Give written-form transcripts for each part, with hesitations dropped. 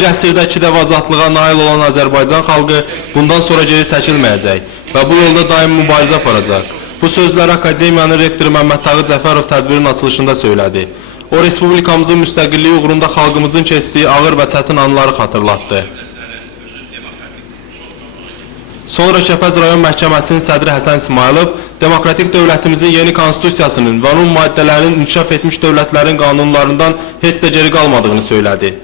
Bir əsrdə 2 dəfə azadlığa nail olan Azərbaycan xalqı bundan sonra geri çəkilməyəcək və bu yolda daim mübarizə aparacaq. Bu sözləri Akademiyanın rektoru Məmməd Tağı Cəfərov tədbirin açılışında söylədi. O, Respublikamızın müstəqilliyi uğrunda xalqımızın keçdiyi ağır və çətin anları xatırlatdı. Sonra Kəpəz rayon məhkəməsinin sədri Həsən İsmailov, demokratik dövlətimizin yeni konstitusiyasının və onun maddələrinin inkişaf etmiş dövlətlərin qanunlarından heç də geri qalmadığını söylədi.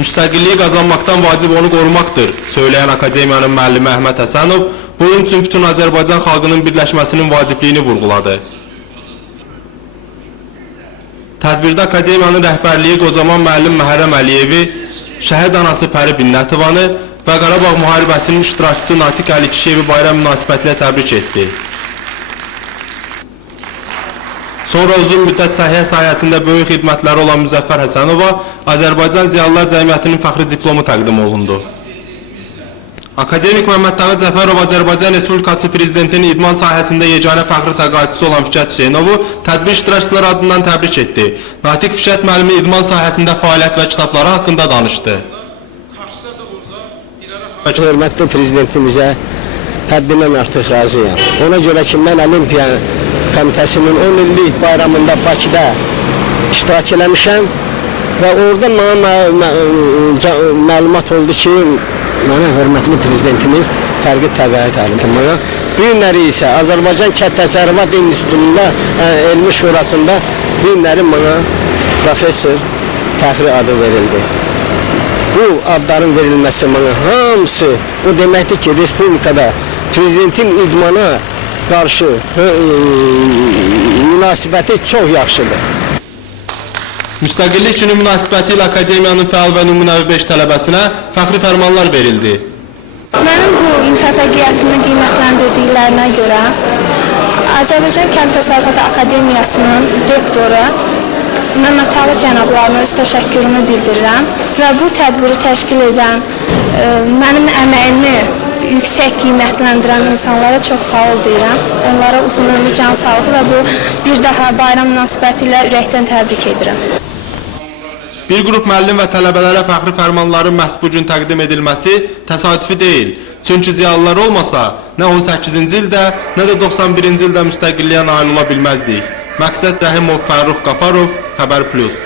Müstəqilliyi qazanmaqdan vacib onu qorumaqdır, söyləyən Akademiyanın müəllimi Əhməd Həsənov, bunun üçün bütün Azərbaycan xalqının birləşməsinin vacibliyini vurğuladı. Tədbirdə Akademiyanın rəhbərliyi qocaman müəllim Məhərrəm Əliyevi, şəhid anası Pəri Binnətovanı və Qarabağ müharibəsinin iştirakçısı Natiq Əlikişiyevi bayram münasibətilə təbrik etdi. Sonra uzun müddət səhiyyə sayəsində böyük xidmətləri olan Müzəffər Həsənova Azərbaycan Ziyalılar Cəmiyyətinin fəxri diplomu təqdim olundu. Akademik Məmməd Tağı Cəfərov Azərbaycan Respublikası Prezidentinin idman sahəsində yeganə fəxri təqaüdçüsü olan Fikrət Hüseynovu tədbir iştirakçıları adından təbrik etdi. Natiq Fikrət müəllimi idman sahəsində fəaliyyət və kitabları haqqında danışdı. Hörmətli Prezidentimizə həddindən artıq razıyam. Ona görə ki, mən Olimpiya Komitəsinin 10 illik bayramında Bakıda iştirak eləmişəm və orada mənə məlumat oldu ki, mənə hörmətli Prezidentimiz fərqi təqaüd aldı. Bu günləri isə Azərbaycan Kənd Təsərrüfat İnstitutunda, Elmi Şurasında bu günləri mənə professor fəxri adı verildi. Bu adların verilməsi mənə hamısı o deməkdir ki, Respublikada Prezidentin idmana qarşı münasibəti çox yaxşıdır. Müstəqillik günü münasibəti ilə Akademiyanın fəal və nümunəvi 5 tələbəsinə fəxri fərmanlar verildi. Mənim bu müvəffəqiyyətimi qiymətləndirdiklərinə görə Azərbaycan Kənd Təsərrüfatı Akademiyasının rektoru Məmməd Tağı cənablarına öz təşəkkürümü bildirirəm və bu tədbiri təşkil edən mənim əməyimi yüksək qiymətləndirən insanlara çox sağ ol deyirəm. Onlara uzun ömür, can sağlığı və bu bir daha bayram münasibəti ilə ürəkdən təbrik edirəm. Bir qrup müəllim və tələbələrə fəxri fərmanların məhz bu gün təqdim edilməsi təsadüfi deyil. Çünki ziyalılar olmasa, nə 18-ci ildə, nə də 91-ci ildə müstəqilliyə nail ola bilməzdik. Məqsəd Rəhimov, Fərrux Qafarov, Xəbər Plus.